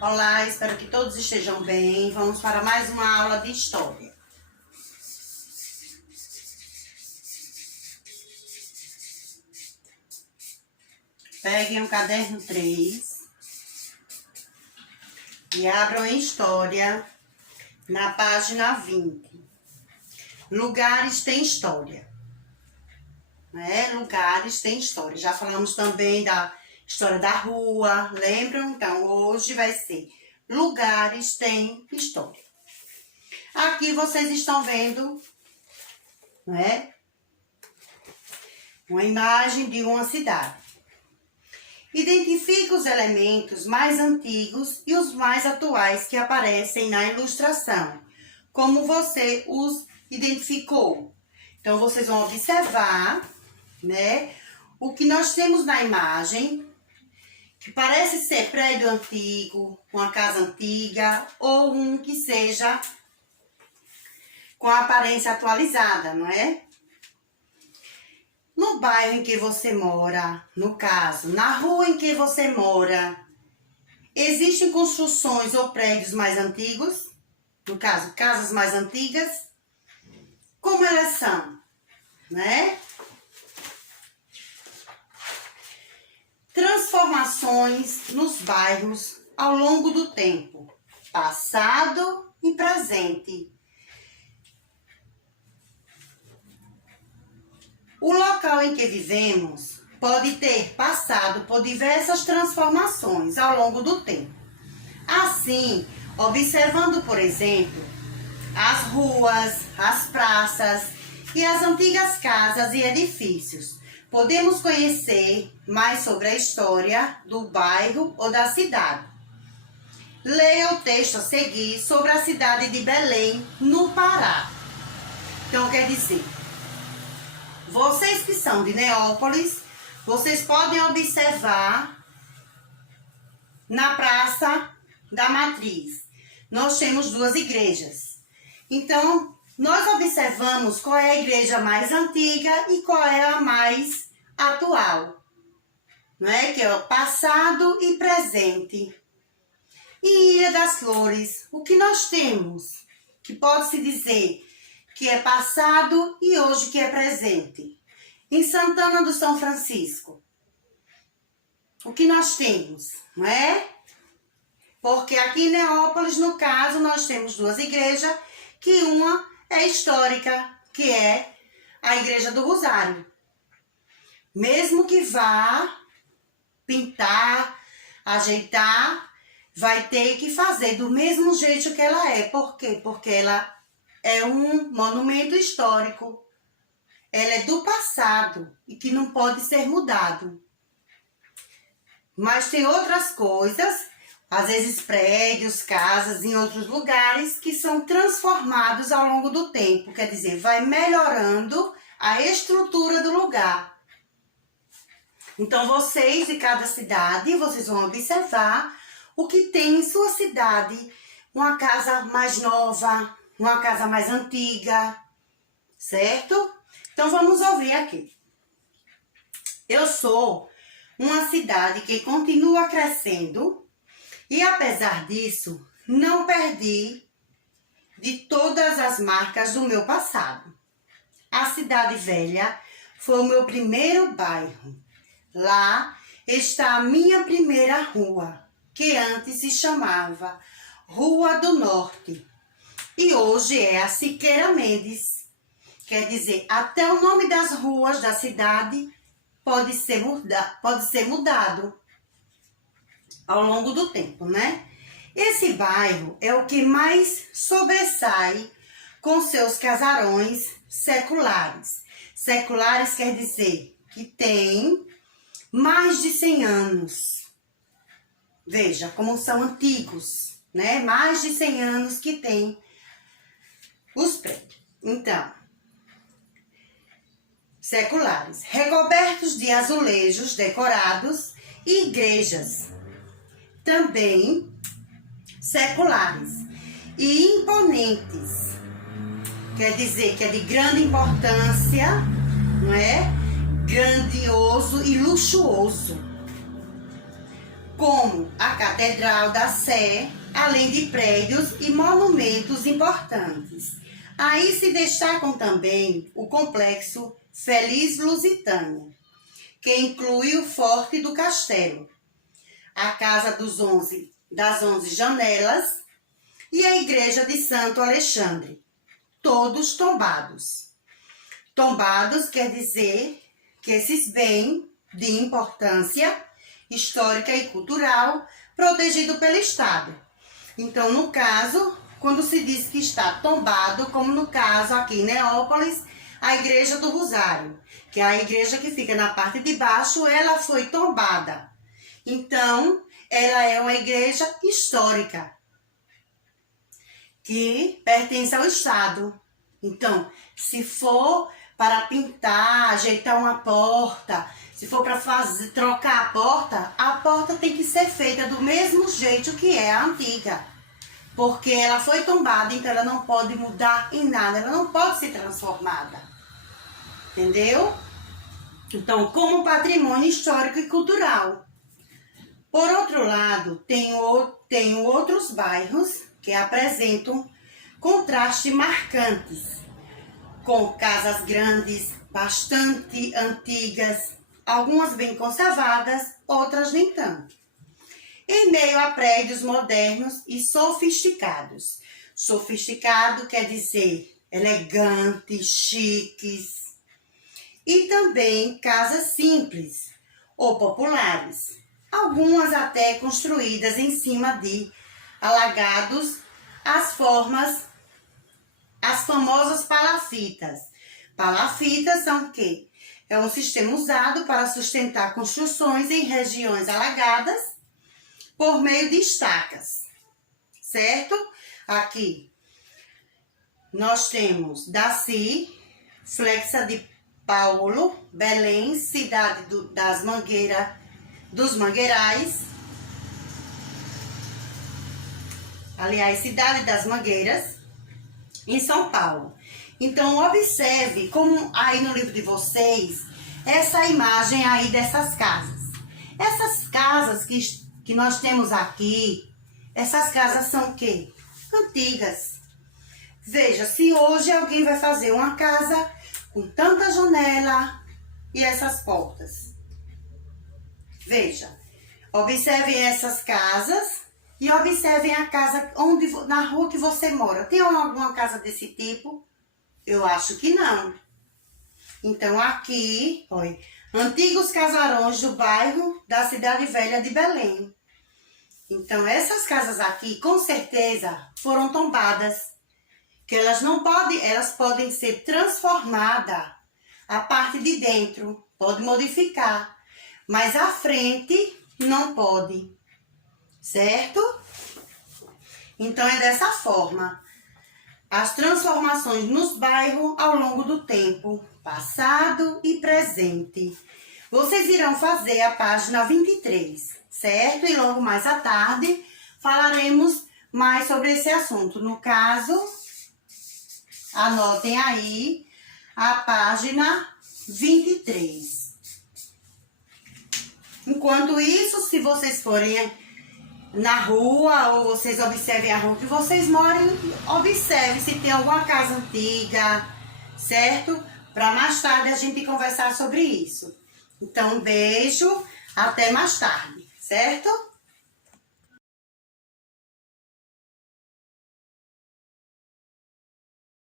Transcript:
Olá, espero que todos estejam bem. Vamos para mais uma aula de história. Peguem o caderno 3 e abram em História na página 20. Lugares têm história. Lugares têm história. Já falamos também da história da rua, lembram? Então, hoje vai ser lugares têm história. Aqui vocês estão vendo, uma imagem de uma cidade. Identifique os elementos mais antigos e os mais atuais que aparecem na ilustração, como você os identificou. Então, vocês vão observar, o que nós temos na imagem, que parece ser prédio antigo, uma casa antiga, ou um que seja com a aparência atualizada, não é? No bairro em que você mora, no caso, na rua em que você mora, existem construções ou prédios mais antigos? No caso, casas mais antigas? Como elas são, Transformações nos bairros ao longo do tempo, passado e presente. O local em que vivemos pode ter passado por diversas transformações ao longo do tempo. Assim, observando, por exemplo, as ruas, as praças e as antigas casas e edifícios, podemos conhecer mais sobre a história do bairro ou da cidade. Leia o texto a seguir sobre a cidade de Belém, no Pará. Então, quer dizer, vocês que são de Neópolis, vocês podem observar na Praça da Matriz. Nós temos duas igrejas. Então, nós observamos qual é a igreja mais antiga e qual é a mais atual, que é o passado e presente. E Ilha das Flores, o que nós temos? Que pode-se dizer que é passado e hoje que é presente. Em Santana do São Francisco, o que nós temos, Porque aqui em Neópolis, no caso, nós temos duas igrejas, que uma é histórica, que é a Igreja do Rosário. Mesmo que vá pintar, ajeitar, vai ter que fazer do mesmo jeito que ela é. Por quê? Porque ela é um monumento histórico. Ela é do passado e que não pode ser mudado. Mas tem outras coisas, às vezes prédios, casas em outros lugares que são transformados ao longo do tempo. Quer dizer, vai melhorando a estrutura do lugar. Então, vocês de cada cidade, vocês vão observar o que tem em sua cidade. Uma casa mais nova, uma casa mais antiga, certo? Então, vamos ouvir aqui. Eu sou uma cidade que continua crescendo e, apesar disso, não perdi de todas as marcas do meu passado. A Cidade Velha foi o meu primeiro bairro. Lá está a minha primeira rua, que antes se chamava Rua do Norte e hoje é a Siqueira Mendes. Quer dizer, até o nome das ruas da cidade pode ser mudado ao longo do tempo, Esse bairro é o que mais sobressai com seus casarões seculares. Seculares quer dizer que tem mais de 100 anos. Veja como são antigos, Mais de 100 anos que tem os prédios. Então, seculares, recobertos de azulejos decorados e igrejas, também seculares e imponentes, quer dizer que é de grande importância, grandioso e luxuoso. como a Catedral da Sé, além de prédios e monumentos importantes. Aí se destacam também o complexo Feliz Lusitânia, que inclui o Forte do Castelo, a Casa das 11 Janelas e a Igreja de Santo Alexandre, todos tombados. Tombados quer dizer que esses bens de importância histórica e cultural protegido pelo Estado. Então, no caso, quando se diz que está tombado, como no caso aqui em Neópolis, a Igreja do Rosário, que é a igreja que fica na parte de baixo, ela foi tombada. Então, ela é uma igreja histórica, que pertence ao Estado. Então, se for para pintar, ajeitar uma porta, se for para trocar a porta tem que ser feita do mesmo jeito que é a antiga. Porque ela foi tombada, então ela não pode mudar em nada, ela não pode ser transformada. Entendeu? Então, como patrimônio histórico e cultural. Por outro lado, tenho outros bairros que apresentam contrastes marcantes, com casas grandes, bastante antigas, algumas bem conservadas, outras nem tanto. Em meio a prédios modernos e sofisticados. Sofisticado quer dizer elegante, chiques. E também casas simples ou populares. Algumas até construídas em cima de alagados, as famosas palafitas. Palafitas são o quê? É um sistema usado para sustentar construções em regiões alagadas por meio de estacas, certo? Aqui nós temos Daci, Flexa de Paulo, Belém, cidade dos Mangueirais. Aliás, cidade das Mangueiras, em São Paulo. Então, observe como aí no livro de vocês, essa imagem aí dessas casas. Essas casas que nós temos aqui, essas casas são o quê? Antigas. Veja, se hoje alguém vai fazer uma casa com tanta janela e essas portas. Veja, observem essas casas e observem a casa na rua que você mora. Tem alguma casa desse tipo? Eu acho que não. Então, aqui, olha, antigos casarões do bairro da Cidade Velha de Belém. Então, essas casas aqui, com certeza, foram tombadas. Que elas podem ser transformadas. A parte de dentro pode modificar, mas a frente não pode, certo? Então, é dessa forma. As transformações nos bairros ao longo do tempo, passado e presente. Vocês irão fazer a página 23, certo? E logo mais à tarde falaremos mais sobre esse assunto. No caso, anotem aí a página 23. Enquanto isso, se vocês forem na rua ou vocês observem a rua que vocês moram, observe se tem alguma casa antiga, certo? Para mais tarde a gente conversar sobre isso. Então, um beijo, até mais tarde, certo?